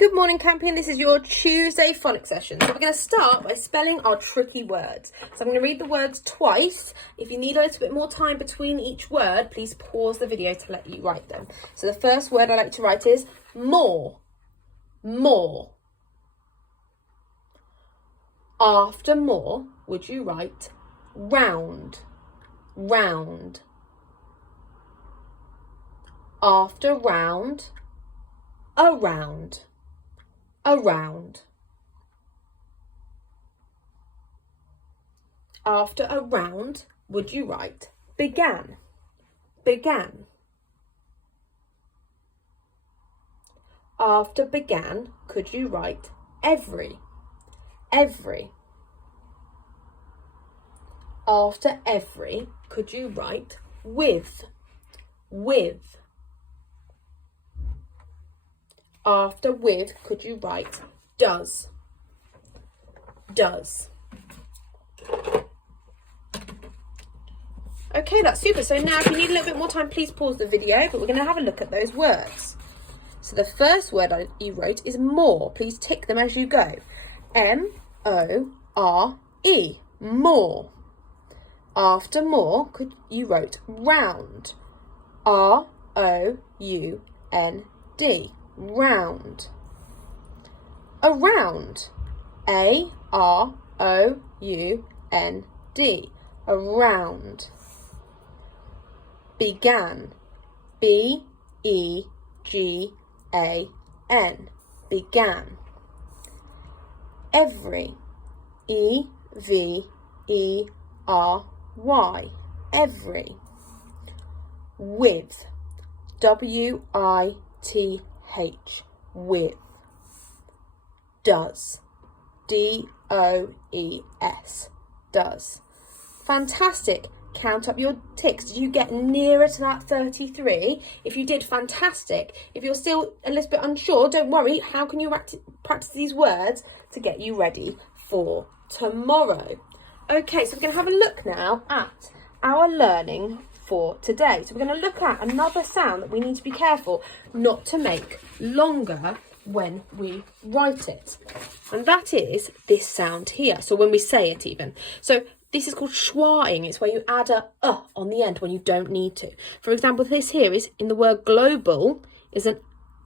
Good morning, Campion. This is your Tuesday phonics session. So we're going to start by spelling our tricky words. So I'm going to read the words twice. If you need a little bit more time between each word, please pause the video to let you write them. So the first word I like to write is more. More. After more, would you write round? Round. After round, around. Around. After around, would you write began? Began. After began, could you write every? Every. After every, could you write with? With. After with, could you write does? Does. Okay, that's super. So now if you need a little bit more time, please pause the video, but we're going to have a look at those words. So the first word you wrote is more. Please tick them as you go. M-O-R-E, more. After more, you wrote round. R-O-U-N-D. Round. Around. A-R-O-U-N-D. Around. Began. B-E-G-A-N. Began. Every. E-V-E-R-Y. Every. With. W-I-T H, with. Does. D-O-E-S. Does. Fantastic. Count up your ticks. Did you get nearer to that 33? If you did, fantastic. If you're still a little bit unsure, don't worry. How can you practice these words to get you ready for tomorrow? Okay, so we're going to have a look now at our learning for today. So we're going to look at another sound that we need to be careful not to make longer when we write it. And that is this sound here. So when we say it even. So this is called schwaing. It's where you add a on the end when you don't need to. For example, this here is in the word global is an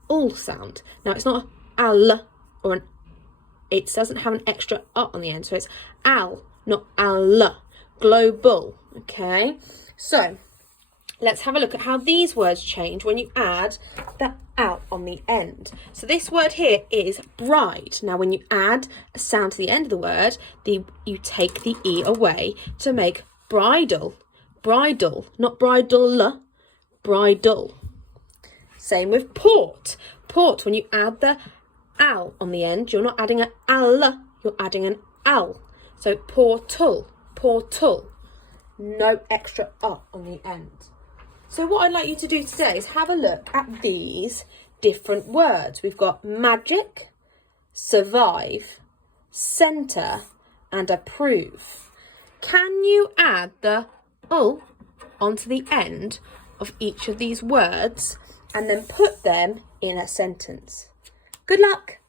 ul sound. Now it's not al or an, it doesn't have an extra on the end. So it's al, not al. Global. Okay. So let's have a look at how these words change when you add the out on the end. So this word here is bride. Now when you add a sound to the end of the word, you take the E away to make bridal. Bridal, not bridal, bridal. Same with port. Port, when you add the al on the end, you're not adding an al, you're adding an al. So portal, portal. No extra on the end. So what I'd like you to do today is have a look at these different words. We've got magic, survive, centre and approve. Can you add the ul onto the end of each of these words and then put them in a sentence? Good luck!